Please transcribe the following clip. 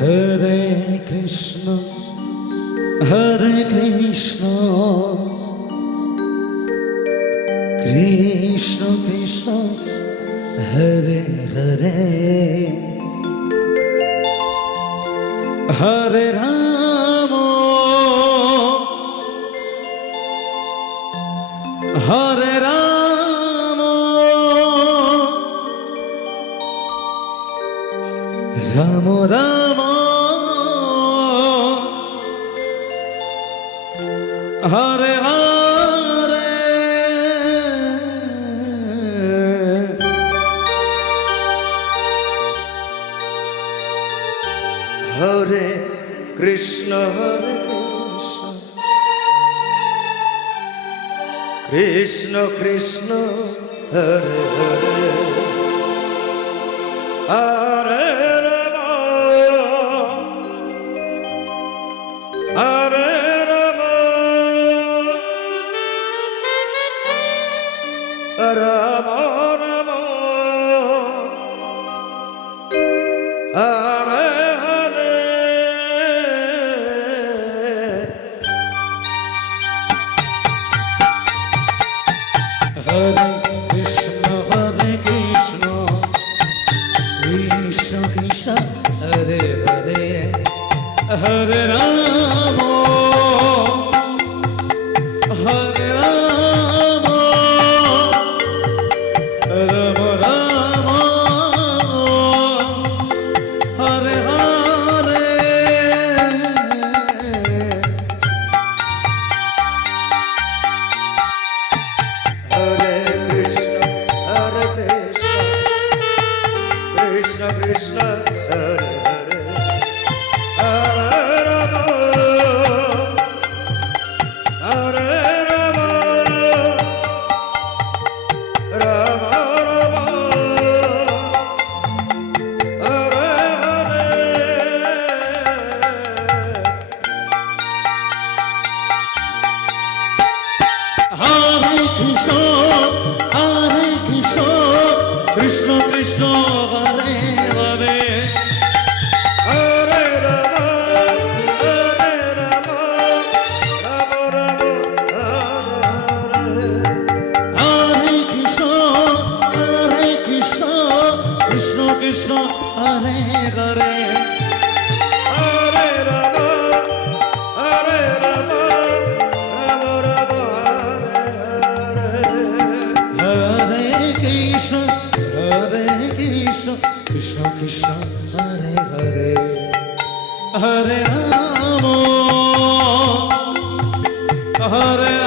Hare Krishna Krishna Krishna Hare Hare Hare Ram Hare Ram Ram Ram Hare Hare Hare Krishna Krishna Krishna Hare Hare Hare Hare Ram Ram Ram Hare Hare Hare Krishna Krishna Krishna Hare Hare Hare Ram Hare Ram Ram Ram Hare Hare Hare Krishna Krishna Hare Hare Krishna Krishna Hare Hare Hare Ram Ram Ram Hare Krishna Krishna Krishna Hare Hare Hare Ram Ram Ram Hare Krishna Krishna Krishna Hare Hare Hare Ram Hare